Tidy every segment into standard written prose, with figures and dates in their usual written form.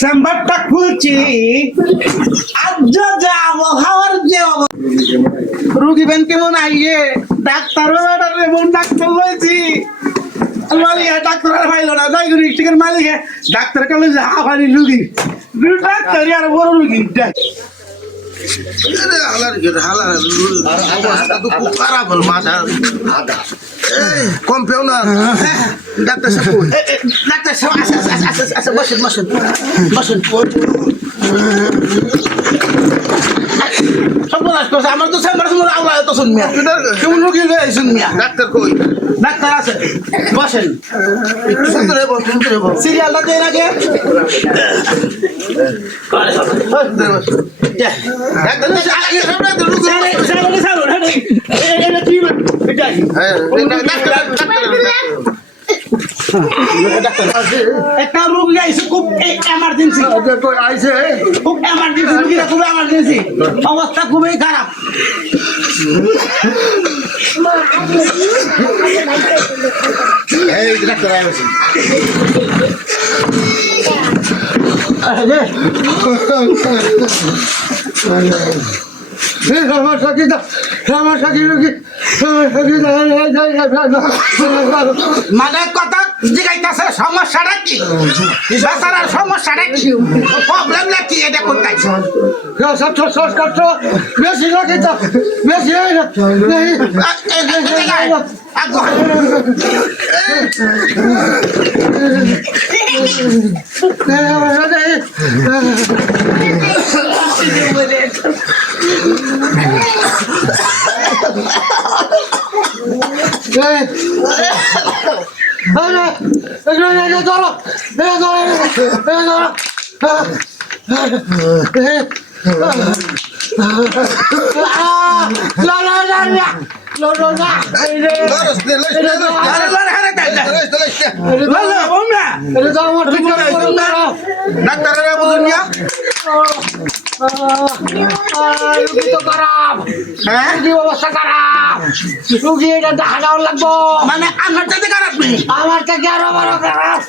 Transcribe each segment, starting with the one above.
চেম্বারটা খুলছি আজ যে আবহাওয়ার যে রুগী বেন কেমন আইয়ে ডাক্তার এমন ডাক্তার লইছি মালিক ডাক্তার আর পাইল না ডায়াগনস্টিকের মালিক ডাক্তার কালে যে হাফানি রুগী ডাক্তার আর বড় রুগী কম পেও না ডাক্তার সাহেব ডাক্তার আচ্ছা বসেন বসেন বসেন সব বলাস করছে আমার তো চেম্বার সময় আওলা তো শুন মিয়া কেমন রুগী লয়ে আইছুন মিয়া ডাক্তার কই ডাক্তার আছে বসেন একটু সুন্দর হবো সিরিয়ালটা দেন আগে একটা রোগী আইছে খুব এমার্জেন্সি খুব এমার্জেন্সি রোগীরা খুব এমার্জেন্সি অবস্থা খুবই খারাপ মানে কথা জিগাইতেছে সমস্যাটা কি বেচারার সমস্যাটা কি প্রবলেমটা কি এটা কোথায় বেশি রাখি তো বেশি ডাক্তারেরা বুঝুন না রুগী তো খারাপ রুগী অবস্থা খারাপ রুগী এটা দেখা যাওয়ার লাগবো মানে আমার চাইতে খারাপ নেই আমার থেকে আরো বড় খারাপ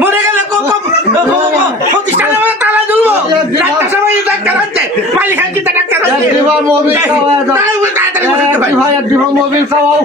মরে গেলে প্রতিষ্ঠানে তালা ধরবো ডাক্তার সবাই ডাক্তার হচ্ছে মালিক হাঁকি ডাক্তার হচ্ছে মোবিল খাওয়া মোবিল খাওয়াও